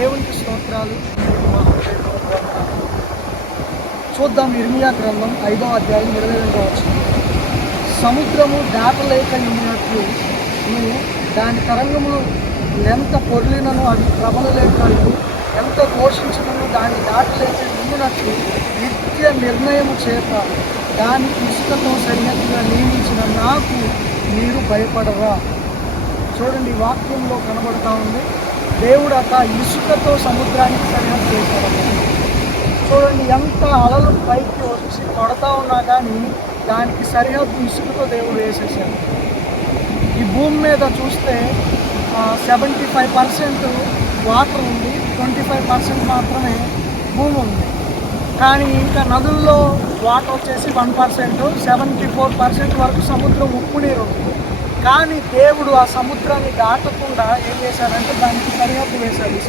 దేవునికి స్తోత్రాలు. చూద్దాం ఇర్మియా గ్రంథం 5వ అధ్యాయం 22వ వచనం. సముద్రము దాటలేక ఉన్నట్లు దాని తరంగములు ఎంత పొర్లినను అవి ప్రబలలేకయు, ఎంత ఘోషించినను దాన్ని దాటలేక ఉన్నట్లు నిత్య నిర్ణయము చేత దాని ఇసుకతో సరిహద్దుగా నియమించిన నాకు మీరు భయపడరా. చూడండి, వాక్యంలో కనబడతా ఉంది. దేవుడు ఇసుకతో సముద్రానికి సరిహద్దు చేశాడు. చూడండి, ఎంత అలలు పైకి వచ్చి కొడతా ఉన్నా కానీ దానికి సరిహద్దు ఇసుకతో దేవుడు వేసేసాడు. ఈ భూమి మీద చూస్తే 75% వాటర్ ఉంది, 25% మాత్రమే భూమి ఉంది. కానీ ఇంకా నదుల్లో వాటర్ వచ్చేసి 1%, 74% వరకు సముద్రం ఉప్పు నీరు ఉంది. కానీ దేవుడు ఆ సముద్రాన్ని దాటకుండా ఏం చేశాడంటే దానికి సరిహద్దు వేశాడు.